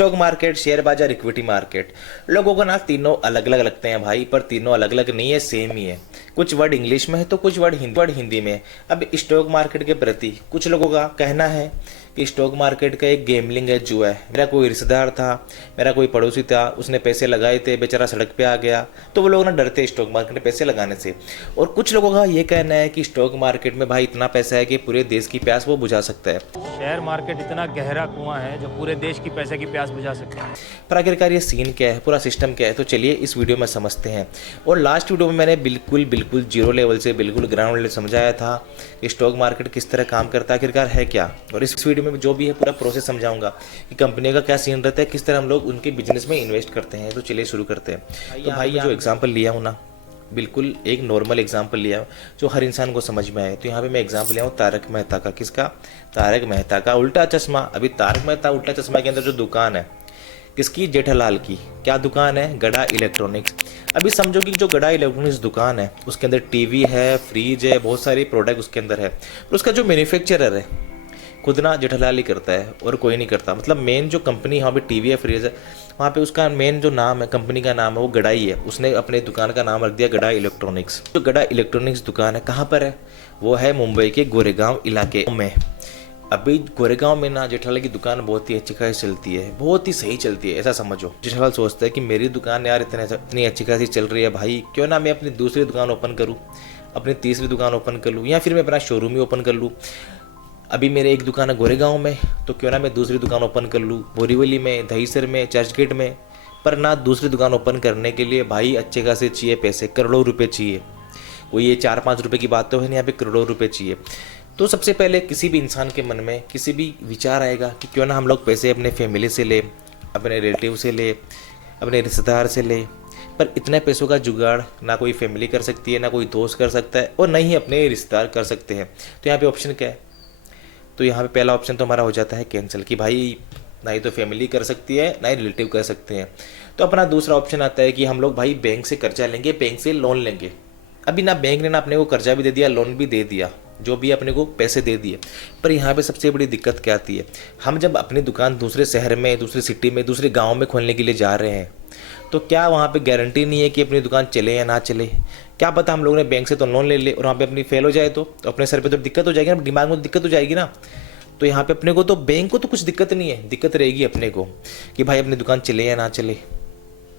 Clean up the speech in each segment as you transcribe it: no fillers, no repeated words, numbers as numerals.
Stock market, share बाजार, equity market, लोगों को ना तीनों अलग अलग लगते हैं भाई, पर तीनों अलग अलग नहीं है, सेम ही है। कुछ वर्ड इंग्लिश में है तो कुछ वर्ड हिंदी में है। अब स्टॉक मार्केट के प्रति कुछ लोगों का कहना है कि स्टॉक मार्केट का एक गेमलिंग है, जुआ है। मेरा कोई रिश्तेदार था, मेरा कोई पड़ोसी था, उसने पैसे लगाए थे, बेचारा सड़क पे आ गया, तो वो लोग ना डरते स्टॉक मार्केट में पैसे लगाने से। और कुछ लोगों का ये कहना है कि स्टॉक मार्केट में भाई इतना पैसा है कि पूरे देश की प्यास वो बुझा सकता है। शेयर मार्केट इतना गहरा कुआं है जो पूरे देश की पैसे की प्यास बुझा सकता है। पर आखिरकार ये सीन क्या है, पूरा सिस्टम क्या है, तो चलिए इस वीडियो में समझते हैं। और लास्ट वीडियो में मैंने बिल्कुल जीरो लेवल से बिल्कुल ग्राउंड लेवल समझाया था कि स्टॉक मार्केट किस तरह काम करता है, आखिरकार है क्या। और इस वीडियो में जो भी है पूरा प्रोसेस समझाऊंगा कि कंपनी का क्या सीन रहता है, किस तरह हम लोग उनके बिजनेस में इन्वेस्ट करते हैं। तो चलिए शुरू करते हैं। तो भाई जो एग्जाम्पल लिया हूँ ना, बिल्कुल एक नॉर्मल एग्जाम्पल लिया हूँ जो हर इंसान को समझ में आए। तो यहाँ पे मैं एग्जाम्पल लिया हूँ तारक मेहता का। किसका? तारक मेहता का उल्टा चश्मा। अभी तारक मेहता उल्टा चश्मा के अंदर जो दुकान है, किसकी? जेठालाल की। क्या दुकान है? गड़ा इलेक्ट्रॉनिक्स। अभी समझो कि जो गड़ा इलेक्ट्रॉनिक्स दुकान है उसके अंदर टीवी है, फ्रिज है, बहुत सारी प्रोडक्ट उसके अंदर है। पर उसका जो मैन्युफैक्चरर है खुद ना जेठालाल ही करता है और कोई नहीं करता। मतलब मेन जो कंपनी यहाँ पे टीवी है, फ्रिज है, वहाँ पे उसका मेन जो नाम है, कंपनी का नाम है वो गड़ा ही है। उसने अपने दुकान का नाम रख दिया गड़ा इलेक्ट्रॉनिक्स। जो गड़ा इलेक्ट्रॉनिक्स दुकान है कहाँ पर है? वो है मुंबई के गोरेगांव इलाके में। अभी गोरेगांव में ना जेठालाल की दुकान बहुत ही अच्छी खासी चलती है, बहुत ही सही चलती है, ऐसा समझो। जेठालाल सोचता है कि मेरी दुकान यार इतनी अच्छी खासी चल रही है भाई, क्यों ना मैं अपनी दूसरी दुकान ओपन करूँ, अपनी तीसरी दुकान ओपन कर लूँ, या फिर मैं अपना शोरूम ही ओपन कर लूँ। अभी मेरे एक दुकान है गोरेगांव में, तो क्यों ना मैं दूसरी दुकान ओपन कर लूँ बोरीवली में, दहीसर में, चर्चगेट में। पर ना दूसरी दुकान ओपन करने के लिए भाई अच्छे खासे चाहिए पैसे, करोड़ों रुपए चाहिए। वो ये 4-5 रुपए की बात तो है नहीं, यहाँ पे करोड़ों रुपए चाहिए। तो सबसे पहले किसी भी इंसान के मन में किसी भी विचार आएगा कि क्यों ना हम लोग पैसे अपने फैमिली से ले, अपने रिलेटिव से ले, अपने रिश्तेदार से ले। पर इतने पैसों का जुगाड़ ना कोई फैमिली कर सकती है, ना कोई दोस्त कर सकता है, और ना ही अपने रिश्तेदार कर सकते हैं। तो यहाँ पे ऑप्शन क्या है? तो यहाँ पे पहला ऑप्शन तो हमारा हो जाता है कैंसिल, कि भाई ना ही तो फैमिली कर सकती है, ना ही रिलेटिव कर सकते हैं। तो अपना दूसरा ऑप्शन आता है कि हम लोग भाई बैंक से कर्जा लेंगे, बैंक से लोन लेंगे। अभी ना बैंक ने ना अपने को कर्जा भी दे दिया, लोन भी दे दिया, जो भी अपने को पैसे दे दिए। पर यहाँ पे सबसे बड़ी दिक्कत क्या आती है? हम जब अपनी दुकान दूसरे शहर में, दूसरी सिटी में, दूसरे गाँव में खोलने के लिए जा रहे हैं, तो क्या वहाँ पे गारंटी नहीं है कि अपनी दुकान चले या ना चले? क्या पता हम लोगों ने बैंक से तो लोन ले ले और वहाँ पे अपनी फेल हो जाए, तो अपने सर पे तो दिक्कत हो जाएगी ना, दिमाग में तो दिक्कत हो जाएगी ना। तो यहाँ पे अपने को तो, बैंक को तो कुछ दिक्कत नहीं है, दिक्कत रहेगी अपने को कि भाई अपनी दुकान चले या ना चले,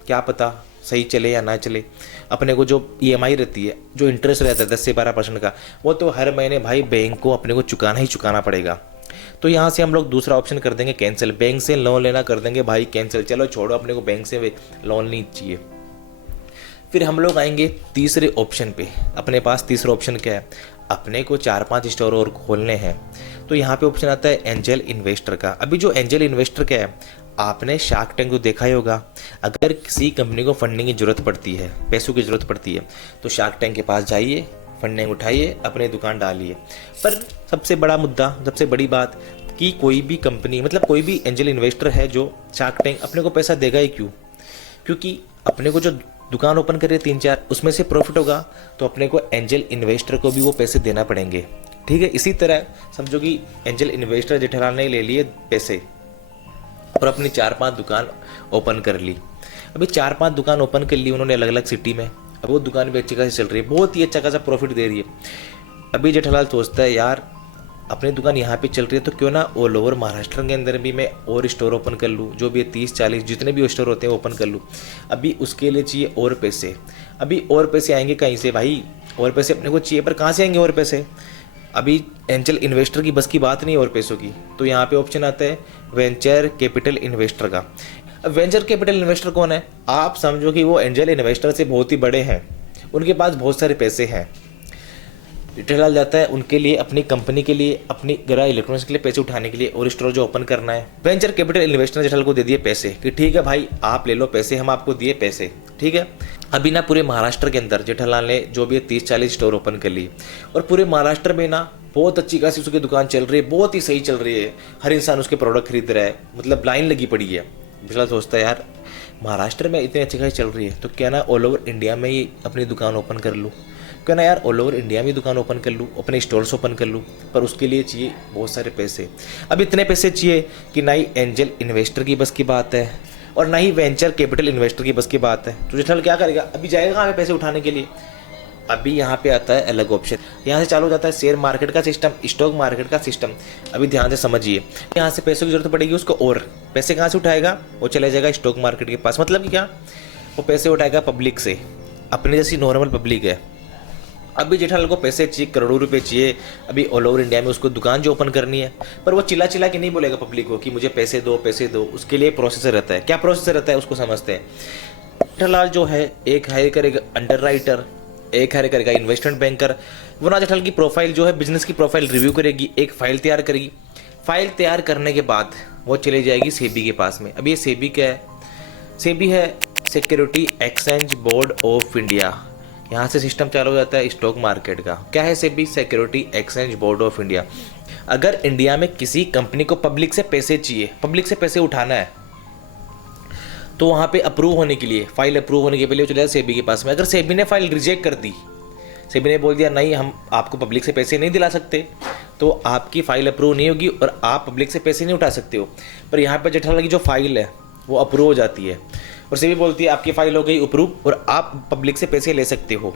क्या पता सही चले या ना चले। अपने को जो EMI रहती है, जो इंटरेस्ट रहता है 10 से 12% का, वो तो हर महीने भाई बैंक को अपने को चुकाना ही चुकाना पड़ेगा। तो यहाँ से हम लोग दूसरा ऑप्शन कर देंगे कैंसिल, बैंक से लोन लेना कर देंगे भाई कैंसिल, चलो छोड़ो, अपने को बैंक से लोन नहीं चाहिए। फिर हम लोग आएंगे तीसरे ऑप्शन पे। अपने पास तीसरा ऑप्शन क्या है? अपने को 4-5 स्टोर और खोलने हैं। तो यहाँ पे ऑप्शन आता है एंजल इन्वेस्टर का। अभी जो एंजल इन्वेस्टर क्या है, आपने शार्क टैंक को देखा ही होगा। अगर किसी कंपनी को फंडिंग की जरूरत पड़ती है, पैसों की जरूरत पड़ती है, तो शार्क टैंक के पास जाइए, फंडिंग उठाइए, अपनी दुकान डालिए। पर सबसे बड़ा मुद्दा, सबसे बड़ी बात कि कोई भी कंपनी, मतलब कोई भी एंजल इन्वेस्टर है जो शार्क टैंक, अपने को पैसा देगा ही क्यों? क्योंकि अपने को जो दुकान ओपन करे 3-4, उसमें से प्रॉफिट होगा, तो अपने को एंजल इन्वेस्टर को भी वो पैसे देना पड़ेंगे। ठीक है, इसी तरह समझो कि एंजल इन्वेस्टर जेठालाल ने ले लिए पैसे और अपनी 4-5 दुकान ओपन कर ली। अभी 4-5 दुकान ओपन कर ली उन्होंने अलग अलग सिटी में। अब वो दुकान भी अच्छी खासी चल रही है, बहुत ही अच्छा खासा प्रॉफिट दे रही है। अभी जेठालाल सोचता है यार अपनी दुकान यहाँ पे चल रही है, तो क्यों ना ऑल ओवर महाराष्ट्र के अंदर भी मैं और स्टोर ओपन कर लूँ, जो भी 30-40 जितने भी स्टोर होते हैं ओपन कर लूँ। अभी उसके लिए चाहिए और पैसे। अभी और पैसे आएंगे कहीं से भाई? और पैसे अपने को चाहिए, पर कहाँ से आएंगे और पैसे? अभी एंजल इन्वेस्टर की बस की बात नहीं है और पैसों की। तो यहाँ पे ऑप्शन आता है वेंचर कैपिटल इन्वेस्टर का। अब वेंचर कैपिटल इन्वेस्टर कौन है? आप समझो कि वो एंजल इन्वेस्टर से बहुत ही बड़े हैं, उनके पास बहुत सारे पैसे हैं। जेठालाल जाता है उनके लिए, अपनी कंपनी के लिए, अपनी गड़ा इलेक्ट्रॉनिक्स के लिए पैसे उठाने के लिए, और स्टोर जो ओपन करना है। वेंचर कैपिटल इन्वेस्टर ने जेठालाल को दे दिए पैसे कि ठीक है भाई आप ले लो पैसे, हम आपको दिए पैसे, ठीक है। अभी ना पूरे महाराष्ट्र के अंदर जेठालाल ने जो भी 30-40 स्टोर ओपन कर लिए, और पूरे महाराष्ट्र में ना बहुत अच्छी खासी उसकी दुकान चल रही है, बहुत ही सही चल रही है, हर इंसान उसके प्रोडक्ट खरीद रहा है, मतलब लाइन लगी पड़ी है। जेठालाल सोचता है यार महाराष्ट्र में इतनी अच्छी खासी चल रही है, तो क्या ना ऑल ओवर इंडिया में ही अपनी दुकान ओपन कर लूँ, क्यों ना यार ऑल ओवर इंडिया में दुकान ओपन कर लूँ, अपने स्टोर्स ओपन कर लूँ, पर उसके लिए चाहिए बहुत सारे पैसे। अब इतने पैसे चाहिए कि ना ही एंजल इन्वेस्टर की बस की बात है और ना ही वेंचर कैपिटल इन्वेस्टर की बस की बात है। तो जेठालाल क्या करेगा, अभी जाएगा कहाँ पे पैसे उठाने के लिए। अभी यहाँ पे आता है अलग ऑप्शन, यहाँ से चालू हो जाता है शेयर मार्केट का सिस्टम, स्टॉक मार्केट का सिस्टम। अभी ध्यान से समझिए, यहाँ से पैसों की जरूरत पड़ेगी उसको, और पैसे कहाँ से उठाएगा, वो चले जाएगा स्टॉक मार्केट के पास। मतलब कि क्या, वो पैसे उठाएगा पब्लिक से, अपने जैसी नॉर्मल पब्लिक है। अभी जेठालाल को पैसे चाहिए, करोड़ों रुपए चाहिए अभी ऑल ओवर इंडिया में, उसको दुकान जो ओपन करनी है, पर वो चिल्ला चिल्ला के नहीं बोलेगा पब्लिक को कि मुझे पैसे दो पैसे दो। उसके लिए प्रोसेस रहता है। क्या प्रोसेस रहता है उसको समझते हैं। जेठालाल जो है एक हायर करेगा अंडर राइटर, एक हायर करेगा इन्वेस्टमेंट बैंकर। वो ना जेठालाल की प्रोफाइल जो है, बिजनेस की प्रोफाइल रिव्यू करेगी, एक फाइल तैयार करेगी। फाइल तैयार करने के बाद वो चली जाएगी सेबी के पास में। अब ये सेबी क्या है, सेबी है security exchange board of India. यहाँ से सिस्टम चालू हो जाता है स्टॉक मार्केट का। क्या है SEBI, security exchange board of India. अगर इंडिया में किसी कंपनी को पब्लिक से पैसे चाहिए, पब्लिक से पैसे उठाना है, तो वहाँ पे अप्रूव होने के लिए, फाइल अप्रूव होने के लिए चले जाए सेबी के पास में। अगर सेबी ने फाइल रिजेक्ट कर दी, सेबी ने बोल दिया नहीं हम आपको पब्लिक से पैसे नहीं दिला सकते, तो आपकी फाइल अप्रूव नहीं होगी और आप पब्लिक से पैसे नहीं उठा सकते हो। पर यहाँ पर जेठालाल की जो फाइल है वो अप्रूव हो जाती है और सेबी बोलती है आपकी फाइल हो गई अप्रूव और आप पब्लिक से पैसे ले सकते हो।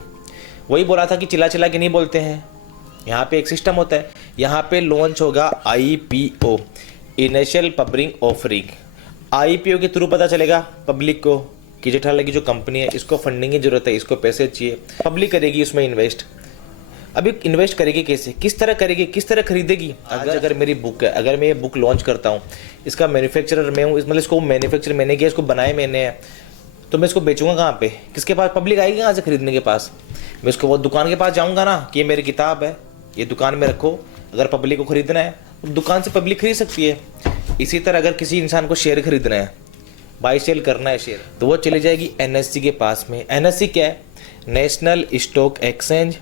वही बोला था कि चिल्ला चिल्ला के नहीं बोलते हैं। यहाँ पे एक सिस्टम होता है, यहाँ पे लॉन्च होगा IPO, initial public offering. IPO के थ्रू पता चलेगा पब्लिक को कि जेठालाल की जो कंपनी है इसको फंडिंग की जरूरत है, इसको पैसे चाहिए। पब्लिक करेगी उसमें इन्वेस्ट। अभी इन्वेस्ट करेगी कैसे, किस तरह करेगी, किस तरह खरीदेगी। अगर मेरी बुक है, अगर मैं ये बुक लॉन्च करता हूँ, इसका मैन्युफैक्चरर मैं हूँ, मतलब इसको मैन्युफैक्चर मैंने किया, इसको बनाए मैंने है, तो मैं इसको बेचूंगा कहाँ पे, किसके पास, पब्लिक आएगी कहाँ से खरीदने के पास। मैं इसको वो दुकान के पास जाऊँगा ना कि ये मेरी किताब है, ये दुकान में रखो, अगर पब्लिक को खरीदना है तो दुकान से पब्लिक खरीद सकती है। इसी तरह अगर किसी इंसान को शेयर खरीदना है, बाई सेल करना है शेयर, तो वो चली जाएगी NSE के पास में। NSE क्या है, नेशनल स्टॉक एक्सचेंज,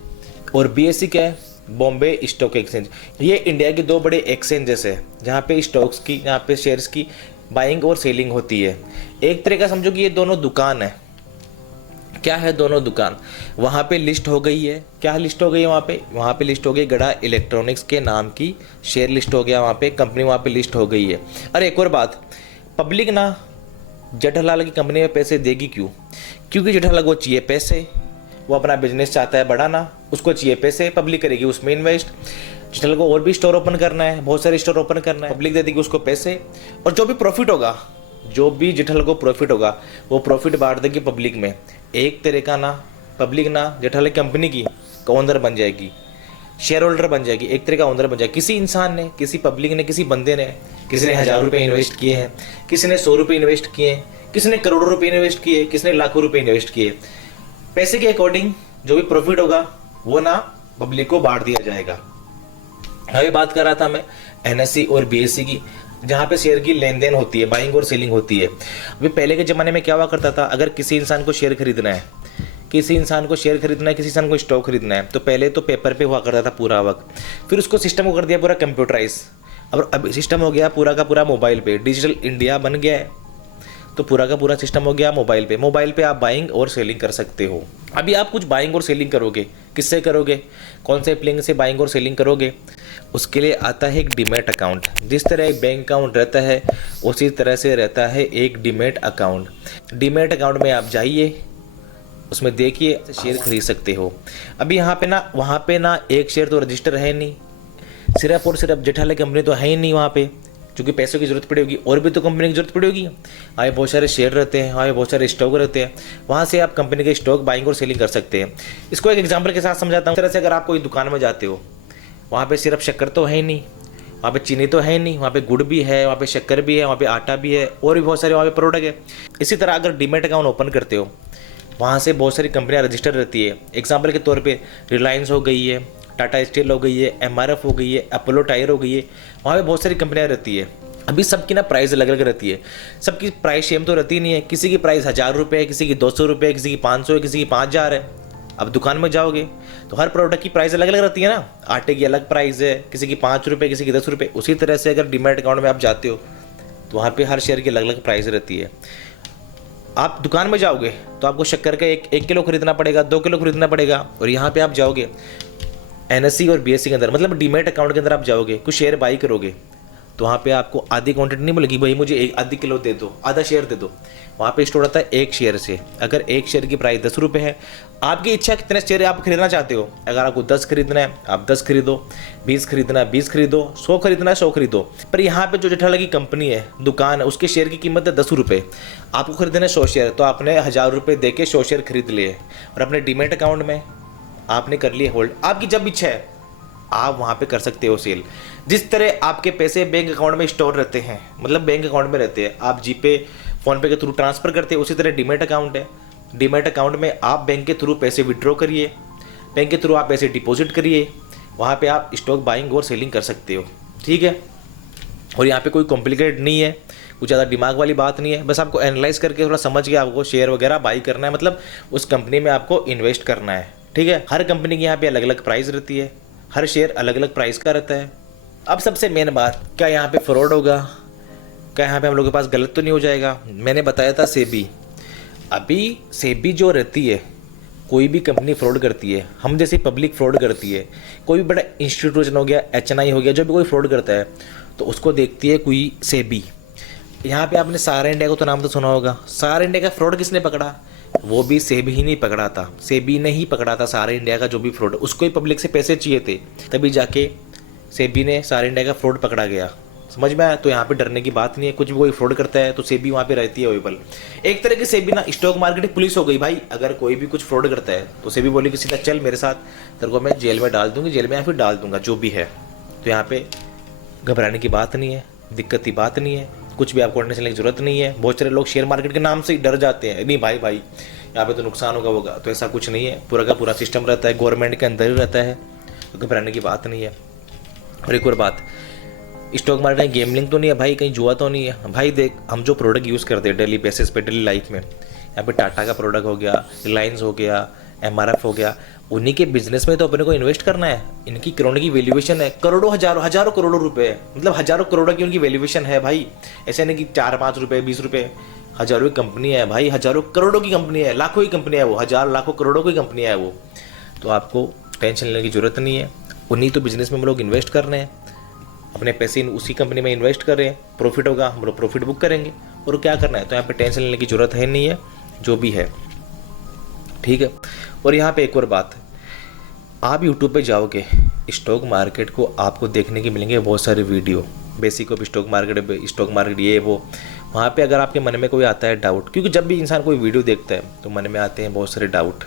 और BSE क्या है, बॉम्बे स्टॉक एक्सचेंज। ये इंडिया के दो बड़े एक्सचेंजेस है जहाँ पे स्टॉक्स की, यहाँ पे शेयर्स की बाइंग और सेलिंग होती है। एक तरह का समझो कि ये दोनों दुकान है। क्या है, दोनों दुकान। वहाँ पे लिस्ट हो गई है, क्या लिस्ट हो गई है वहाँ पे लिस्ट हो गई गड़ा इलेक्ट्रॉनिक्स के नाम की शेयर लिस्ट हो गया, वहाँ पे कंपनी वहाँ पे लिस्ट हो गई है। अरे एक और बात, पब्लिक ना जेठालाल की कंपनी में पैसे देगी क्यों, क्योंकि जेठालाल को चाहिए पैसे, वो अपना बिजनेस चाहता है बढ़ाना, उसको चाहिए पैसे, पब्लिक करेगी उसमें इन्वेस्ट। जेठालाल को और भी स्टोर ओपन करना है, बहुत सारे स्टोर ओपन करना है, पब्लिक दे देगी उसको पैसे, और जो भी प्रॉफिट होगा, जो भी जेठालाल को प्रॉफिट होगा वो प्रॉफिट बांट देगी पब्लिक में। एक तरह का ना पब्लिक ना जेठालाल कंपनी की ओनर बन जाएगी, शेयर होल्डर बन जाएगी, एक तरह का ओनर बन जाएगी। किसी इंसान ने, किसी पब्लिक ने, किसी बंदे ने, किसी ने 1000 रुपये इन्वेस्ट किए हैं, किसी ने 100 रुपये इन्वेस्ट किए हैं, किसी ने करोड़ों रुपये इन्वेस्ट किए, किसी ने लाखों रुपये इन्वेस्ट किए। पैसे के अकॉर्डिंग जो भी प्रॉफिट होगा वो ना पब्लिक को बांट दिया जाएगा। अभी बात कर रहा था मैं NSE और BSE की, जहाँ पे शेयर की लेन देन होती है, बाइंग और सेलिंग होती है। अभी पहले के ज़माने में क्या हुआ करता था, अगर किसी इंसान को शेयर खरीदना है, किसी इंसान को शेयर खरीदना है, किसी इंसान को स्टॉक खरीदना है, तो पहले तो पेपर पे हुआ करता था पूरा वक्त, फिर उसको सिस्टम को कर दिया पूरा कंप्यूटराइज। अब सिस्टम हो गया पूरा का पूरा मोबाइल पे, डिजिटल इंडिया बन गया है, तो पूरा का पूरा सिस्टम हो गया मोबाइल पे। मोबाइल पे आप बाइंग और सेलिंग कर सकते हो। अभी आप कुछ बाइंग और सेलिंग करोगे, किससे करोगे, कौन से लिंक से बाइंग और सेलिंग करोगे, उसके लिए आता है एक डीमैट अकाउंट। जिस तरह एक बैंक अकाउंट रहता है उसी तरह से रहता है एक डीमैट अकाउंट। डीमैट अकाउंट में आप जाइए, उसमें देखिए शेयर खरीद सकते हो। अभी यहाँ पे ना, वहाँ पे ना एक शेयर तो रजिस्टर है नहीं, सिर्फ और सिर्फ जेठालाल कंपनी तो है ही नहीं वहाँ पे, क्योंकि पैसों की जरूरत पड़ेगी, और भी तो कंपनी की जरूरत पड़ेगी। आए बहुत सारे शेयर रहते हैं, आए बहुत सारे स्टॉक रहते हैं, वहाँ से आप कंपनी के स्टॉक बाइंग और सेलिंग कर सकते हैं। इसको एक एग्जांपल के साथ समझाता हूँ। इस तरह से अगर आप कोई दुकान में जाते हो, वहाँ पे सिर्फ शक्कर तो है ही नहीं, वहाँ पे चीनी तो है नहीं, वहाँ पे गुड़ भी है, वहाँ पे शक्कर भी है, वहाँ पे आटा भी है, और भी बहुत सारे वहाँ पे प्रोडक्ट है। इसी तरह अगर डीमैट अकाउंट ओपन करते हो, वहाँ से बहुत सारी कंपनियाँ रजिस्टर रहती है। एग्जाम्पल के तौर पर रिलायंस हो गई है, टाटा स्टील हो गई है, MRF हो गई है, अपोलो टायर हो गई है, वहाँ पे बहुत सारी कंपनियाँ रहती है। अभी सबकी ना प्राइस अलग अलग रहती है, सबकी प्राइस सेम तो रहती नहीं है। किसी की प्राइस 1000 रुपये है, किसी की 200 रुपये है, किसी की 500 है, किसी की 5000 है। अब दुकान में जाओगे तो हर प्रोडक्ट की प्राइस अलग अलग रहती है ना, आटे की अलग प्राइस है, किसी की 5 रुपये, किसी की 10 रुपये। उसी तरह से अगर डीमैट अकाउंट में आप जाते हो तो वहाँ पे हर शेयर की अलग अलग प्राइस रहती है। आप दुकान में जाओगे तो आपको शक्कर का एक किलो खरीदना पड़ेगा, 2 किलो खरीदना पड़ेगा। और यहाँ पे आप जाओगे NSE और BSE के अंदर, मतलब डीमेट अकाउंट के अंदर आप जाओगे, कुछ शेयर बाई करोगे तो वहाँ पे आपको आधी क्वांटिटी नहीं मिलेगी, भाई मुझे आधी किलो दे दो, आधा शेयर दे दो। वहाँ पे स्टोर आता है 1 शेयर से। अगर 1 शेयर की प्राइस 10 रुपये है, आपकी इच्छा कितने शेयर आप खरीदना चाहते हो। अगर आपको 10 खरीदना है आप 10 खरीदो, 20 खरीदना है 20 खरीदो, 100 खरीदना है 100 खरीदो। पर यहाँ पे जो जेठालाल की कंपनी है, दुकान है, उसके शेयर की कीमत है 10 रुपये। आपको खरीदना है 100 शेयर, तो आपने 1000 रुपये दे के 100 शेयर खरीद लिए और अपने डीमेट अकाउंट में आपने कर लिए होल्ड। आपकी जब इच्छा है आप वहाँ पे कर सकते हो सेल। जिस तरह आपके पैसे बैंक अकाउंट में स्टोर रहते हैं, मतलब बैंक अकाउंट में रहते हैं, आप जीपे फ़ोनपे के थ्रू ट्रांसफ़र करते हैं, उसी तरह डीमेट अकाउंट है। डीमेट अकाउंट में आप बैंक के थ्रू पैसे विड्रॉ करिए, बैंक के थ्रू आप पैसे डिपॉजिट करिए, वहाँ पे आप स्टॉक बाइंग और सेलिंग कर सकते हो। ठीक है, और यहाँ पे कोई कॉम्प्लिकेटेड नहीं है, कुछ ज़्यादा दिमाग वाली बात नहीं है। बस आपको एनालाइज करके थोड़ा समझ के आपको शेयर वगैरह बाई करना है, मतलब उस कंपनी में आपको इन्वेस्ट करना है। ठीक है, हर कंपनी की यहाँ पे अलग अलग प्राइस रहती है, हर शेयर अलग अलग प्राइस का रहता है। अब सबसे मेन बात, क्या यहाँ पे फ्रॉड होगा, क्या यहाँ पे हम लोगों के पास गलत तो नहीं हो जाएगा। मैंने बताया था सेबी, अभी सेबी जो रहती है, कोई भी कंपनी फ्रॉड करती है, हम जैसे पब्लिक फ्रॉड करती है, कोई भी बड़ा इंस्टीट्यूशन हो गया, HNI हो गया, जो भी कोई फ्रॉड करता है तो उसको देखती है कोई सेबी। यहाँ पे आपने सारा इंडिया को तो नाम तो सुना होगा। सारा इंडिया का फ्रॉड किसने पकड़ा, वो भी सेबी ही नहीं पकड़ा था, सेबी ने ही पकड़ा था सारे इंडिया का जो भी फ्रॉड। उसको ही पब्लिक से पैसे चाहिए थे, तभी जाके सेबी ने सारे इंडिया का फ्रॉड पकड़ा गया। समझ में आया। तो यहाँ पे डरने की बात नहीं है, कुछ भी कोई फ्रॉड करता है तो सेबी वहाँ पे रहती है अवेलेबल। एक तरह की सेबी ना स्टॉक मार्केट पुलिस हो गई भाई। अगर कोई भी कुछ फ्रॉड करता है तो सेबी बोली कि सीधा चल मेरे साथ, तेरे को मैं जेल में डाल दूंगी, जेल में या फिर डाल दूंगा, जो भी है। तो यहाँ पे घबराने की बात नहीं है, दिक्कत की बात नहीं है, कुछ भी आपको करने की जरूरत नहीं है। बहुत सारे लोग शेयर मार्केट के नाम से ही डर जाते हैं, नहीं भाई यहाँ पे तो नुकसान होगा। तो ऐसा कुछ नहीं है, पूरा का पूरा सिस्टम रहता है, गवर्नमेंट के अंदर ही रहता है, तो घबराने की बात नहीं है। और एक और बात, स्टॉक मार्केट में गेमलिंग तो नहीं है भाई, कहीं जुआ तो नहीं है भाई। देख, हम जो प्रोडक्ट यूज़ करते हैं डेली बेसिस पे, डेली लाइफ में, यहाँ पे टाटा का प्रोडक्ट हो गया, रिलायंस हो गया, MRF हो गया, उन्हीं के बिजनेस में तो अपने को इन्वेस्ट करना है। इनकी करोड़ों की वैल्यूएशन है, करोड़ों हजारों करोड़ों रुपए, मतलब हजारों करोड़ों की उनकी वैल्यूएशन है भाई। ऐसे नहीं कि 4-5 रुपये 20 रुपये, हजारों की कंपनी है भाई, हजारों करोड़ों की कंपनी है, लाखों की कंपनी है वो, हजार लाखों करोड़ों की कंपनी है वो। तो आपको टेंशन लेने की जरूरत नहीं है। उन्हीं तो बिजनेस में हम लोग इन्वेस्ट कर रहे हैं, अपने पैसे उसी कंपनी में इन्वेस्ट कर रहे हैं, प्रॉफिट होगा हम लोग प्रॉफिट बुक करेंगे, और क्या करना है। तो यहाँ पे टेंशन लेने की जरूरत है नहीं है, जो भी है। ठीक है, और यहाँ पे एक और बात, आप यूट्यूब पे जाओगे, स्टॉक मार्केट को आपको देखने के मिलेंगे बहुत सारे video, basic of stock market ये वो। वहाँ पे अगर आपके मन में कोई आता है डाउट, क्योंकि जब भी इंसान कोई वीडियो देखता है तो मन में आते हैं बहुत सारे डाउट,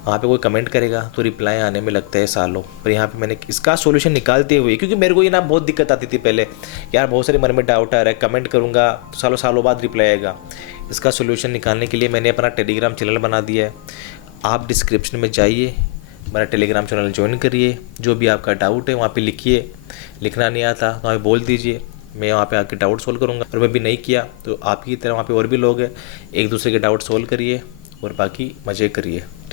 वहाँ पे कोई कमेंट करेगा तो रिप्लाई आने में लगता है सालों। पर यहाँ पे मैंने इसका सॉल्यूशन निकालते हुए, क्योंकि मेरे को ये ना बहुत दिक्कत आती थी पहले, यार बहुत सारे मन में डाउट आ रहा है, कमेंट करूँगा सालों बाद रिप्लाई आएगा। इसका सॉल्यूशन निकालने के लिए मैंने अपना टेलीग्राम चैनल बना दिया है। आप डिस्क्रिप्शन में जाइए, मेरा टेलीग्राम चैनल ज्वाइन करिए, जो भी आपका डाउट है वहाँ पे लिखिए, लिखना नहीं आता तो हमें बोल दीजिए, मैं वहाँ पे आके डाउट सोल्व करूँगा। और मैं भी नहीं किया तो आपकी तरह वहाँ पे और भी लोग हैं, एक दूसरे के डाउट सोल्व करिए और बाकी मज़े करिए।